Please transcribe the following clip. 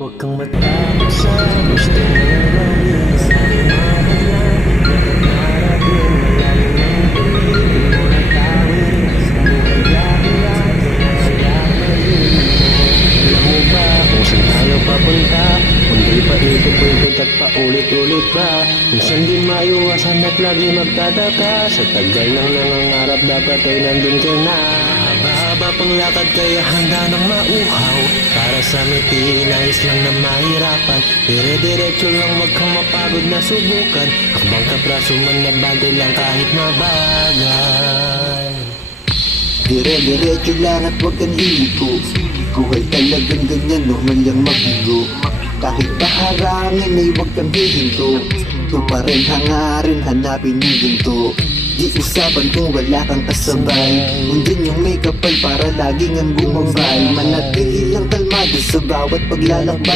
Huwag kang matakot sa gusto mong gawin. Maraming mahalagang nararating. Malalim ang tuwid, di mo natawid. Buhay lahat, lalakarin mo. Alam mo ba kung saan tayo papunta? Kundi paikot-ikot at paulit-ulit ba? Minsan di maiwasan at lagi magtataka. Sa tagal ng nangangarap dapat ay nandun ka na. Haba-haba pang lakad kaya handa nang mauhaw. Para sa miti, nais lang na mahirapan. Dire-diretso lang, wag kang mapagod na subukan. Akbang kapraso man na bagay lang kahit mabagal. Dire-diretso lang at wag kang liliko. Buhay talagang ganyan, normal yang mabigo. Kahit paharangin ay wag kang hihinto. Ito pa rin hangarin, hanapin yung ginto. Di usapan kung wala kang kasabay. Nandun yung may kapal para laging ang gumabay. Manatili lang kalmado sa bawat paglalakbay.